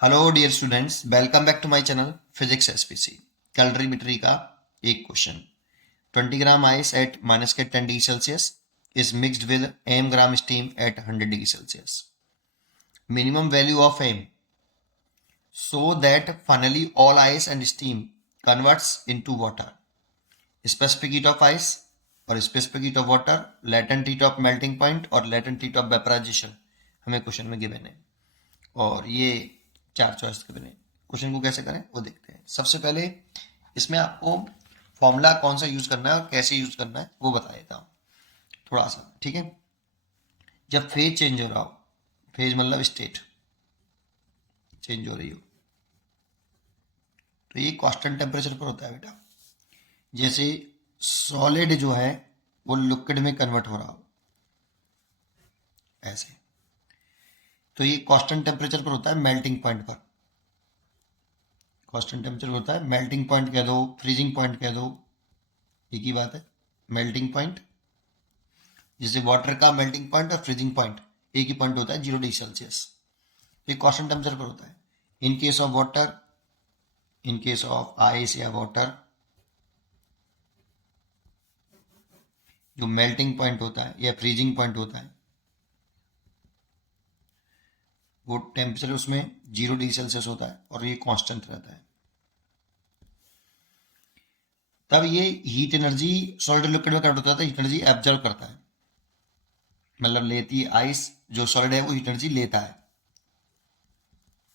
Hello dear students, welcome back to my channel physics SPC. Calorimetry का एक question. 20 gram ice at -10 degree Celsius is mixed with m gram steam at 100 degree Celsius. Minimum value of m so that finally all ice and steam converts into water. Specific heat of ice और specific heat of water, latent heat of melting point और latent heat of vaporization हमें question में given है और ये चार choice के बने। क्वेश्चन को कैसे करें वो देखते हैं। सबसे पहले इसमें आपको फॉर्मूला कौन सा यूज करना है और कैसे यूज करना है वो बता देता हूँ थोड़ा सा, ठीक है। जब फेज चेंज हो रहा हो, फेज मतलब स्टेट चेंज हो रही हो, तो ये कांस्टेंट टेम्परेचर पर होता है बेटा। जैसे सॉलिड जो है वो लिक्विड में कन्वर्ट हो रहा हो ऐसे, तो ये कांस्टेंट टेम्परेचर पर होता है, मेल्टिंग पॉइंट पर। कांस्टेंट टेम्परेचर होता है, मेल्टिंग पॉइंट कह दो, फ्रीजिंग पॉइंट कह दो, एक ही बात है। मेल्टिंग पॉइंट, जैसे वाटर का मेल्टिंग पॉइंट और फ्रीजिंग पॉइंट एक ही पॉइंट होता है, 0 डिग्री सेल्सियस। ये कांस्टेंट टेम्परेचर पर होता है। इन case of water, in case of ice या वाटर, जो मेल्टिंग पॉइंट होता है या फ्रीजिंग पॉइंट होता है, वो टेम्परेचर उसमें 0 डिग्री सेल्सियस होता है और ये कांस्टेंट रहता है। तब ये हीट एनर्जी सॉलिड लिक्विड में कन्वर्ट होता है, हीट एनर्जी एब्जॉर्ब करता है, मतलब लेती है। आइस जो सॉलिड है वो हीट एनर्जी लेता है,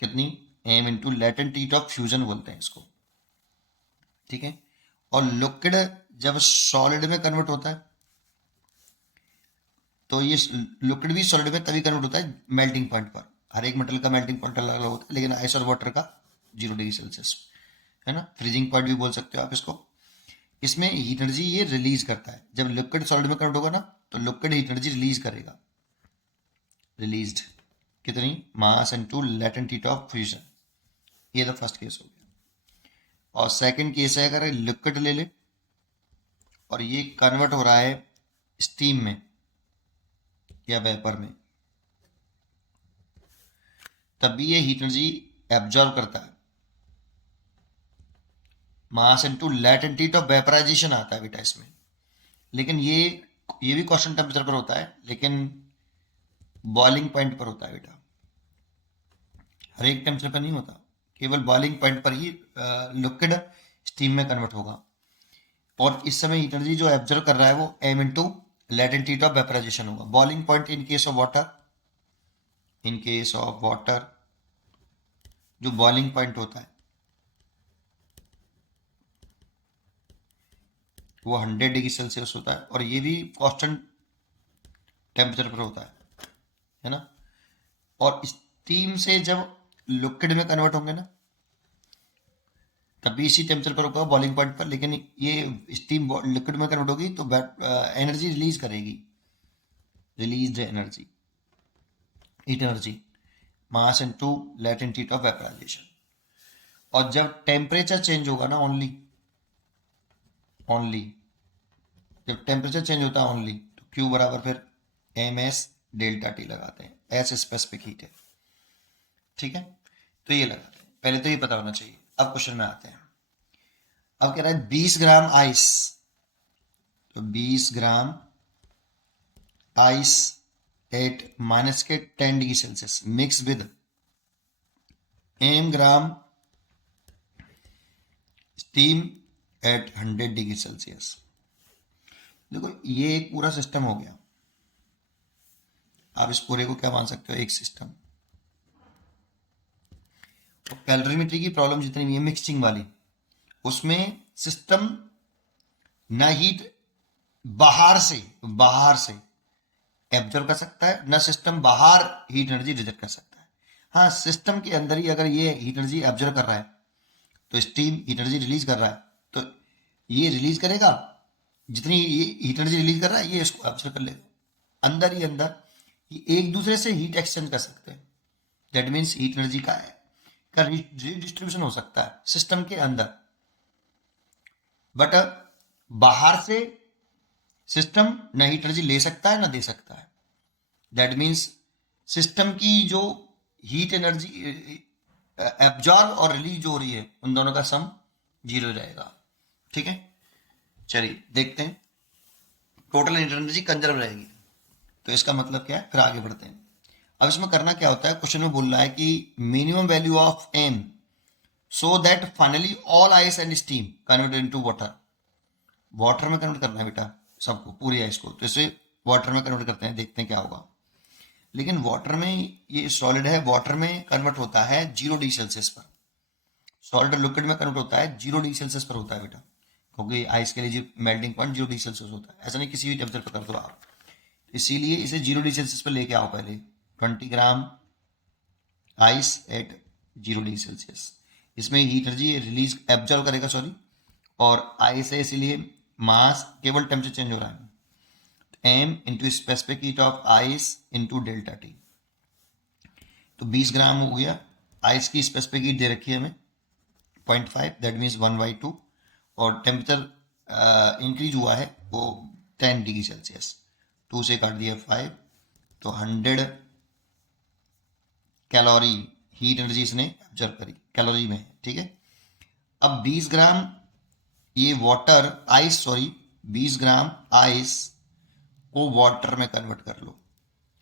कितनी, m into latent heat of fusion बोलते हैं इसको, ठीक है। और लिक्विड जब सॉलिड में कन्वर्ट होता है तो ये लिक्विड भी सॉलिड में तभी कन्वर्ट होता है मेल्टिंग पॉइंट पर। हर एक मेटल का मेल्टिंग पॉइंट अलग अलग होता है, लेकिन आइस और वाटर का 0 डिग्री सेल्सियस है ना। फ्रीजिंग पॉइंट भी बोल सकते हो आप इसको। इसमें हीट एनर्जी ये रिलीज करता है। जब लिक्विड सॉलिड में कन्वर्ट होगा ना तो लिक्विड हीट एनर्जी रिलीज करेगा। रिलीज्ड कितनी, मास into latent heat of fusion. ये तो फर्स्ट केस हो गया। और सेकंड केस है, अगर लिक्विड ले ले और ये कन्वर्ट हो रहा है स्टीम में या वेपर में, तब भी ये हीट एनर्जी एब्जॉर्ब करता है। Mass into latent heat of vaporization आता है बेटा इसमें। लेकिन ये भी कांस्टेंट टेम्परेचर पर होता है, लेकिन बॉइलिंग पॉइंट पर होता है बेटा। हर एक टेम्परेचर पर नहीं होता, केवल बॉइलिंग पॉइंट पर ही लिक्विड स्टीम में कन्वर्ट होगा। और इस समय हीट एनर्जी जो एब्जॉर्व कर रहा है वो m into latent heat of vaporisation होगा। Boiling point in case of water, in case of water जो बॉइलिंग पॉइंट होता है वो 100 डिग्री सेल्सियस होता है, और ये भी कांस्टेंट टेम्परेचर पर होता है ना। और स्टीम से जब लिक्विड में कन्वर्ट होंगे ना तभी इसी टेम्परेचर पर होगा, बॉइलिंग पॉइंट पर। लेकिन ये स्टीम लिक्विड में कन्वर्ट होगी तो एनर्जी रिलीज करेगी, release energy, heat energy, mass into latent heat of vaporization. और जब टेम्परेचर चेंज होगा ना, ओनली ओनली जब टेम्परेचर चेंज होता है ओनली, तो क्यू बराबर फिर एम एस डेल्टा टी लगाते हैं। एस स्पेसिफिक हीट है, ठीक है। तो ये लगाते हैं, पहले तो ये पता होना चाहिए। अब क्वेश्चन में आते हैं। अब कह रहा है 20 ग्राम आइस, तो 20 gram ice at -10 degree Celsius mix with m gram steam eight 100 degree Celsius. देखो ये एक पूरा सिस्टम हो गया। आप इस पूरे को क्या मान सकते हो, एक सिस्टम। तो कैलोरीमेट्री की प्रॉब्लम जितनी भी है मिक्सिंग वाली, उसमें सिस्टम न हीट बाहर से एब्जॉर्व कर सकता है, न सिस्टम बाहर हीट एनर्जी रिजेक्ट कर सकता है। हाँ, सिस्टम के अंदर ही अगर ये हीट एनर्जी एब्जॉर्व कर रहा है तो स्टीम हीट एनर्जी रिलीज कर रहा है, तो ये रिलीज करेगा। जितनी ये हीट एनर्जी रिलीज कर रहा है ये इसको एब्जॉर्व कर लेगा। अंदर ही अंदर ये एक दूसरे से हीट एक्सचेंज कर सकते हैं। दैट मीन्स हीट एनर्जी का रिडिस्ट्रीब्यूशन हो सकता है सिस्टम के अंदर। बट बाहर से सिस्टम न हीट एनर्जी ले सकता है ना दे सकता है। दैट मीन्स सिस्टम की जो हीट एनर्जी एब्जॉर्ब और रिलीज जो हो रही है उन दोनों का सम 0 रहेगा। ठीक है, चलिए देखते हैं। टोटल एनर्जी कंजर्व रहेगी, तो इसका मतलब क्या है, फिर आगे बढ़ते हैं। अब इसमें करना क्या होता है, क्वेश्चन में बोल रहा है कि minimum value of am so that finally all ice and steam convert into water. Water में कन्वर्ट करना है बेटा सबको, पूरी आइस को, तो इसे वाटर में कन्वर्ट करते हैं, देखते हैं क्या होगा। लेकिन वाटर में, ये सॉलिड है, वाटर में कन्वर्ट होता है 0 डिग्री सेल्सियस पर। सॉलिड लिक्विड में कन्वर्ट होता है 0 डिग्री सेल्सियस पर होता है बेटा, क्योंकि आइस के लिए जो मेल्टिंग पॉइंट 0 डिग्री सेल्सियस होता है, ऐसा नहीं किसी भी टेम्परेचर पर कर दो आप। इसीलिए इसे 0 डिग्री सेल्सियस पर लेके आओ पहले। 20 gram ice at 0 degree Celsius, इसमें हीट एनर्जी रिलीज एब्जॉर्व करेगा, सॉरी, और आइस है इसीलिए मास केवल टेम्परेचर चेंज हो रहा है। M into specific heat of ice into delta T, तो 20 ग्राम हो गया। आइस की स्पेसिफिक हीट दे रखी है हमें 0.5, दैट मीन्स 1/2, और टेम्परेचर इंक्रीज हुआ है वो 10 डिग्री सेल्सियस। 2 से काट दिया 5, तो 100 कैलोरी हीट एनर्जी इसने ऑब्जर्व करी, कैलोरी में है। ठीक है, अब 20 ग्राम ये water ice, sorry 20 gram ice को वाटर में कन्वर्ट कर लो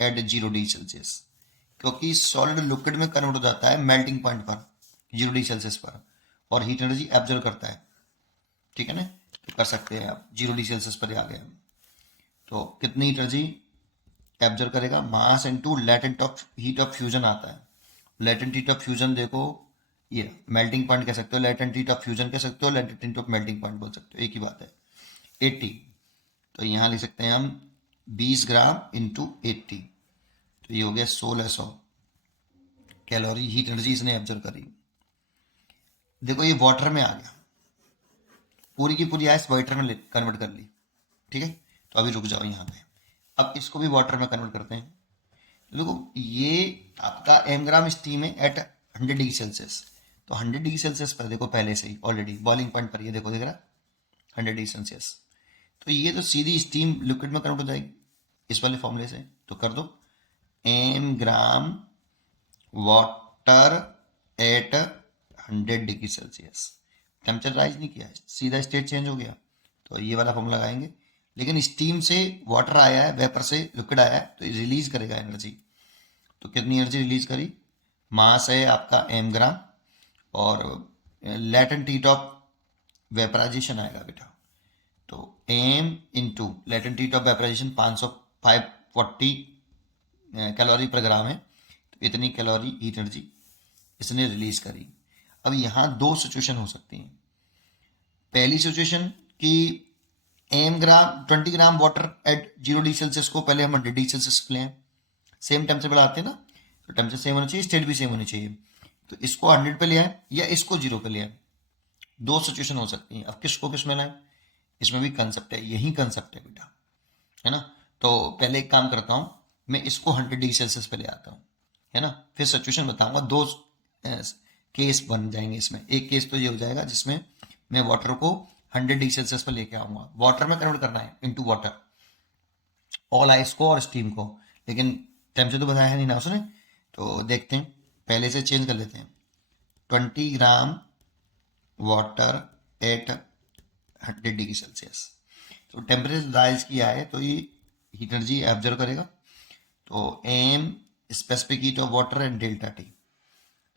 एट 0 डिग्री सेल्सियस, क्योंकि सॉलिड लिक्विड में कन्वर्ट हो जाता है मेल्टिंग पॉइंट पर 0 डिग्री सेल्सियस पर, और हीट एनर्जी एब्जॉर्व करता है। ठीक है ना, तो कर सकते हैं आप, 0 डिग्री सेल्सियस पर आ गए हम, तो कितनी हीट एनर्जी एब्जॉर्व करेगा, मास into latent of heat of fusion आता है। लेटेंट हीट ऑफ फ्यूजन देखो, ये मेल्टिंग पॉइंट कह सकते हो, लेटेंट हीट ऑफ फ्यूजन कह सकते हो, latent heat of melting point बोल सकते हो, एक ही बात है। 80, तो यहाँ लिख सकते हैं हम 20 ग्राम इंटू 80, तो ये हो गया 1600 कैलोरी हीट एनर्जी इसने एब्जॉर्व करी। देखो ये वाटर में आ गया, पूरी की पूरी आइस वाटर में कन्वर्ट कर ली। ठीक है, तो अभी रुक जाओ यहाँ पे, अब इसको भी वाटर में कन्वर्ट करते हैं। देखो ये आपका एम ग्राम स्टीम है एट 100 डिग्री सेल्सियस, तो 100 डिग्री सेल्सियस पर देखो पहले से ही ऑलरेडी बॉइलिंग पॉइंट पर, ये देखो दिख रहा है 100 डिग्री सेल्सियस, तो ये तो सीधी स्टीम लिक्विड में कन्वर्ट हो जाएगी इस वाले फॉर्मूले से। तो कर दो M gram water at 100 degree Celsius, temperature rise नहीं किया, सीधा स्टेट चेंज हो गया, तो ये वाला फॉर्मूला लगाएंगे। लेकिन स्टीम से वाटर आया है, वेपर से लिक्विड आया है, तो रिलीज करेगा एनर्जी। तो कितनी एनर्जी रिलीज करी, मास है आपका एम ग्राम, और लेटेंट हीट ऑफ वेपराइजेशन आएगा बेटा, तो M into latent heat of vaporization 540 calorie per gram है, तो इतनी कैलोरी हीट एनर्जी इसने रिलीज करी। अब यहाँ दो सिचुएशन हो सकती हैं। पहली सिचुएशन कि M gram 20 gram water at 0 degree Celsius को पहले हम 100 डिग्री सेल्सियस पे लें, सेम टेम्परेचर बढ़ाते हैं ना, तो टेम्परेचर सेम होना चाहिए, स्टेट भी सेम होनी चाहिए, तो इसको 100 पे ले आए या इसको 0 पे ले आए, दो सिचुएशन हो सकती हैं। अब किसको किस में लाएं, इसमें भी कंसेप्ट है, यही कंसेप्ट है बेटा, है ना। तो पहले एक काम करता हूँ, मैं इसको 100 डिग्री सेल्सियस पे ले आता हूँ, है ना, फिर सिचुएशन बताऊंगा, दो केस बन जाएंगे इसमें। एक केस तो ये हो जाएगा जिसमें मैं वाटर को 100 डिग्री सेल्सियस पर लेके आऊंगा, वाटर में कन्वर्ट करना है इनटू वाटर, ऑल आइस को और स्टीम को, लेकिन टेम्परेचर तो बताया है नहीं ना उसने, तो देखते हैं, पहले से चेंज कर लेते हैं। 20 gram water at 100 degree Celsius, तो टेम्परेचर राइज किया है, तो ये हीट एनर्जी एब्जॉर्व करेगा, तो M specific heat of water and delta T,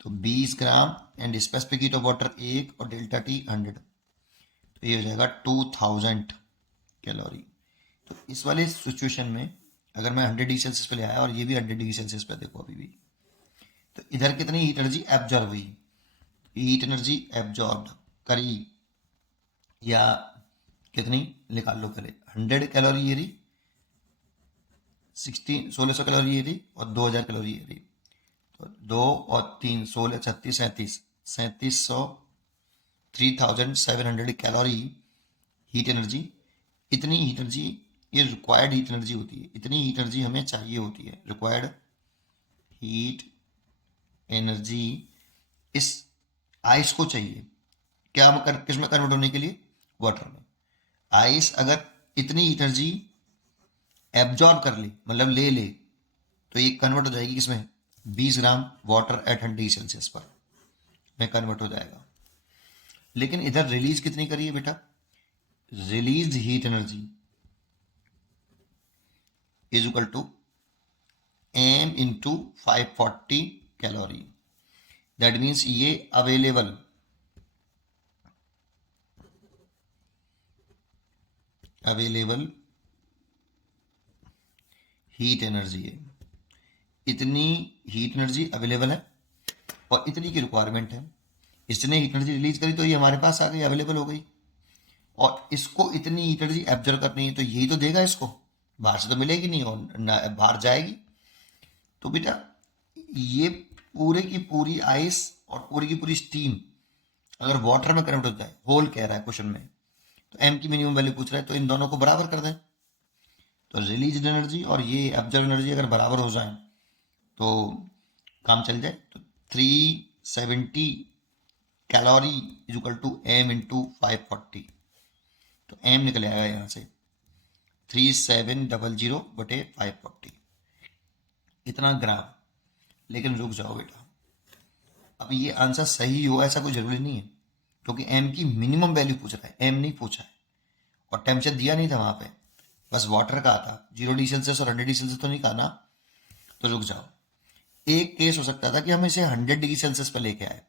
तो 20 gram and specific heat of water 1 और डेल्टा टी 100, तो ये हो जाएगा 2000 कैलोरी। तो इस वाले सिचुएशन में अगर मैं 100 डिग्री सेल्सियस पे ले आया और ये भी 100 डिग्री सेल्सियस पे, देखो अभी भी, तो इधर कितनी हीट एनर्जी एब्जॉर्व हुई, हीट एनर्जी एब्जॉर्ब करी या कितनी निकाल लो पहले, 100 कैलोरी ये रही, 1600 कैलोरी ये रही, और 2000 कैलोरी ये रही, तो 2 और 3 16 36 37 3700 3700 कैलोरी हीट एनर्जी। इतनी हीट एनर्जी ये रिक्वायर्ड हीट एनर्जी होती है, इतनी हीट एनर्जी हमें चाहिए होती है, रिक्वायर्ड हीट एनर्जी इस आइस को चाहिए, क्या किस में कन्वर्ट होने के लिए, वाटर में। आइस अगर इतनी एनर्जी एब्जॉर्ब कर ली, मतलब ले ले, तो ये कन्वर्ट हो जाएगी किसमें, 20 gram water at 100 degree Celsius पर, में कन्वर्ट हो जाएगा। लेकिन इधर रिलीज कितनी करी है बेटा, release heat energy is equal to m into 540 calorie. That means ये अवेलेबल हीट एनर्जी है, इतनी हीट एनर्जी अवेलेबल है और इतनी की रिक्वायरमेंट है। इसने हीट एनर्जी रिलीज करी तो ये हमारे पास आ गई, अवेलेबल हो गई, और इसको इतनी हीट एनर्जी एब्जॉर्व करनी है तो यही तो देगा इसको, बाहर से तो मिलेगी नहीं और बाहर जाएगी। तो बेटा ये पूरे की पूरी आइस और पूरी की पूरी स्टीम अगर वाटर में कन्वर्ट हो जाए, होल कह रहा है क्वेश्चन में, तो एम की मिनिमम वैल्यू पूछ रहा है, तो इन दोनों को बराबर कर दें। तो रिलीज एनर्जी और ये एब्जॉर्व एनर्जी अगर बराबर हो जाए तो काम चल जाए। तो 370 calorie is equal to M into 540। तो एम निकल आएगा यहाँ से 3700 बटे 540, इतना ग्राम। लेकिन रुक जाओ बेटा, अब ये आंसर सही हो ऐसा कोई जरूरी नहीं है, क्योंकि एम की मिनिमम वैल्यू पूछ रहा है, एम नहीं पूछा है, और टेम्परेचर दिया नहीं था वहां पे, बस वाटर का था। 0 डिग्री सेल्सियस और 100 डिग्री सेल्सियस तो नहीं कहा ना। तो रुक जाओ, एक केस हो सकता था कि हम इसे 100 डिग्री सेल्सियस पे लेके आए,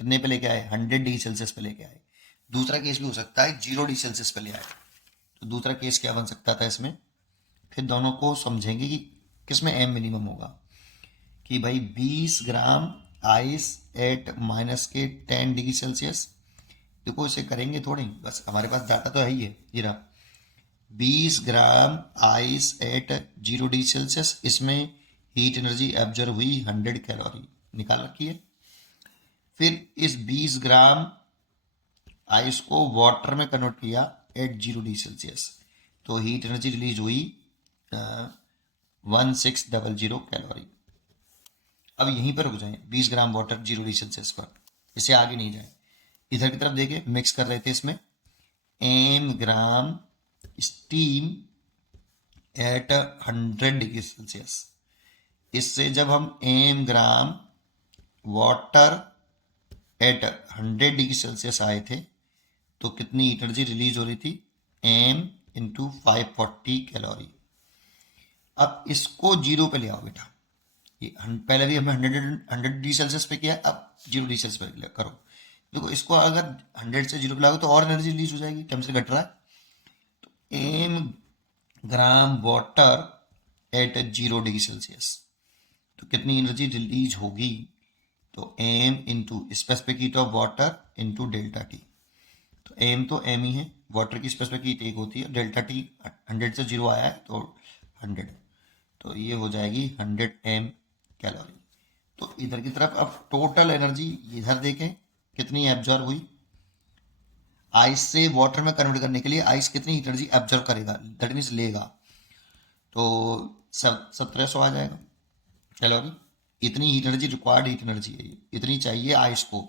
कितने पे लेके आए, 100 डिग्री सेल्सियस पे लेके आए। दूसरा केस भी हो सकता है 0 डिग्री सेल्सियस पे ले आए। तो दूसरा केस क्या बन सकता था इसमें, फिर दोनों को समझेंगे कि किसमें एम मिनिमम होगा, कि भाई 20 gram ice at -10 degree Celsius. देखो इसे करेंगे थोड़ी, बस हमारे पास डाटा तो है ही है, ये रहा 20 gram ice at 0 degree Celsius, इसमें हीट एनर्जी एब्जॉर्व हुई 100 कैलोरी, निकाल रखी है। फिर इस 20 ग्राम आइस को वाटर में कन्वर्ट किया एट 0 डिग्री सेल्सियस, तो हीट एनर्जी रिलीज हुई 1600 कैलोरी। अब यहीं पर रुक जाए, 20 ग्राम वाटर 0 डिग्री सेल्सियस पर, इससे आगे नहीं जाए। इधर की तरफ देखे, मिक्स कर रहे थे इसमें m ग्राम स्टीम एट 100 डिग्री सेल्सियस। इससे जब हम m gram water at 100 degree Celsius आए थे तो कितनी एनर्जी रिलीज हो रही थी, m इंटू 540 कैलोरी। अब इसको 0 पे ले आओ बेटा, ये पहले भी हमने 100 डिग्री सेल्सियस पे किया, अब 0 डिग्री सेल्सियस पे करो। देखो इसको अगर 100 से 0 पे लाओ तो और एनर्जी रिलीज हो जाएगी, टेम्परेचर घट रहा है। तो m gram water at 0 degree Celsius, तो कितनी एनर्जी रिलीज होगी, तो m into specific heat of water into delta T. तो m तो m ही है, वाटर की स्पेसिफिक हीट एक होती है, डेल्टा टी 100 से 0 आया है तो 100, तो ये हो जाएगी 100 m कैलोरी। तो इधर की तरफ अब टोटल एनर्जी इधर देखें कितनी एब्जॉर्व हुई, आइस से वाटर में कन्वर्ट करने के लिए आइस कितनी एनर्जी एब्जॉर्व करेगा, दैट मीन्स लेगा, तो 1700 आ जाएगा कैलोरी। इतनी heat energy required heat energy है, इतनी चाहिए आइस को,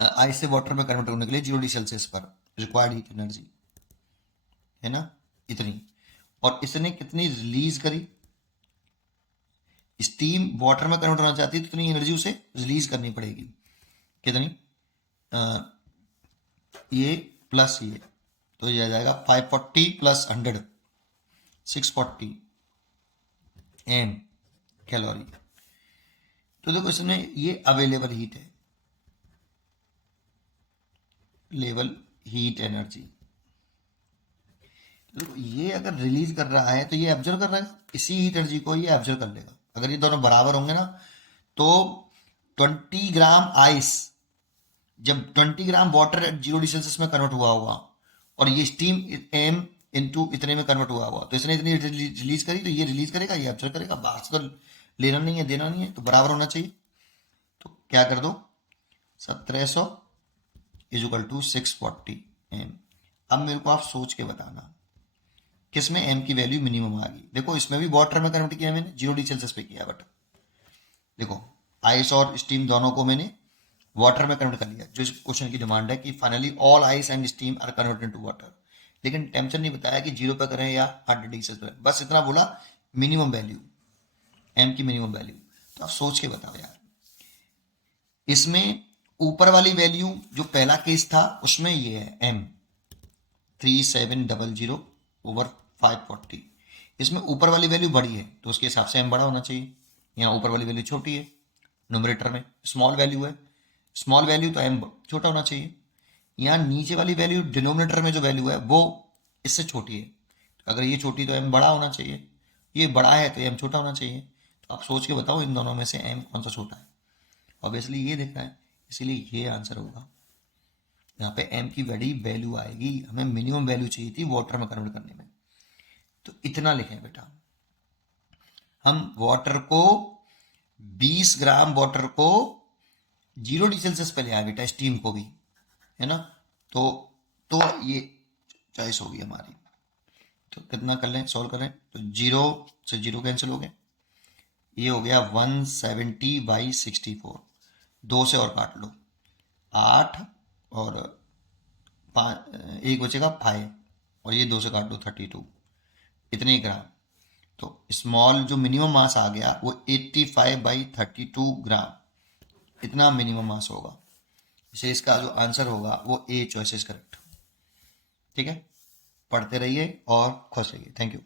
आइस से वाटर में कन्वर्ट करने के लिए 0 डिग्री सेल्सियस पर रिक्वायर्ड हीट एनर्जी है ना, इतनी। और इसने कितनी रिलीज करी, स्टीम वाटर में कन्वर्ट होना चाहती है तो इतनी एनर्जी उसे रिलीज करनी पड़ेगी, कितनी, ये प्लस ये, तो ये आ जाएगा 540 प्लस 100 640 m कैलोरी। तो देखो इसमें ये अवेलेबल हीट है, लेवल हीट एनर्जी। तो ये अगर रिलीज कर रहा है तो ये ऑब्जर्व कर रहा है, इसी हीट एनर्जी को ये ऑब्जर्व कर लेगा। अगर ये दोनों बराबर होंगे ना तो 20 ग्राम आइस जब 20 gram water at 0 degree Celsius में कन्वर्ट हुआ होगा और ये स्टीम m इंटू इतने में कन्वर्ट हुआ होगा, तो इसने इतनी रिलीज करी तो ये रिलीज करेगा, ये ऑब्जर्व करेगा, बाहर से तो लेना नहीं है देना नहीं है, तो बराबर होना चाहिए। तो क्या कर दो, 1700 इज इक्वल टू 640 m। अब मेरे को आप सोच के बताना किसमें m की वैल्यू मिनिमम आ गई। देखो इसमें भी वाटर में कन्वर्ट किया मैंने, 0 डिग्री सेल्सियस पे किया, बट देखो आइस और स्टीम दोनों को मैंने वाटर में कन्वर्ट कर लिया, जो इस क्वेश्चन की डिमांड है कि finally all ice and steam are converted to water. लेकिन टेम्परेचर नहीं बताया कि 0 पे करें या 100 डिग्री सेल्सियस, बस इतना बोला मिनिमम वैल्यू, m की मिनिमम वैल्यू। तो आप सोच के बताओ यार, इसमें ऊपर वाली वैल्यू जो पहला केस था उसमें ये है m 3700/540। इसमें ऊपर वाली वैल्यू बड़ी है तो उसके हिसाब से m बड़ा होना चाहिए। यहाँ ऊपर वाली वैल्यू छोटी है, न्यूमरेटर में स्मॉल वैल्यू है, स्मॉल वैल्यू तो m छोटा होना चाहिए। यहाँ नीचे वाली वैल्यू डिनोमिनेटर में जो वैल्यू है वो इससे छोटी है, अगर ये छोटी तो m बड़ा होना चाहिए, ये बड़ा है तो m छोटा होना चाहिए। तो आप सोच के बताओ इन दोनों में से m कौन सा छोटा है। ऑब्वियसली ये देखना है, इसीलिए ये आंसर होगा। यहाँ पे m की बड़ी वैल्यू आएगी, हमें मिनिमम वैल्यू चाहिए थी वाटर में कन्वर्ट करने में, तो इतना लिखें बेटा। हम वाटर को 20 ग्राम वाटर को 0 डिग्री सेल्सियस पे ले आए बेटा, स्टीम को भी, है ना। तो ये चॉइस होगी हमारी। तो कितना कर लें, सॉल्व करें तो 0 से 0 कैंसिल हो गए, ये हो गया 170/64। 2 से और काट लो, 8 और 5, एक बचेगा 5, और ये 2 से काट लो 32, इतने ग्राम। तो स्मॉल जो मिनिमम मास आ गया वो 85/32 ग्राम, इतना मिनिमम मास होगा। इसलिए इसका जो आंसर होगा वो ए चॉइस इज करेक्ट। ठीक है, पढ़ते रहिए और खुश रहिए। Thank you.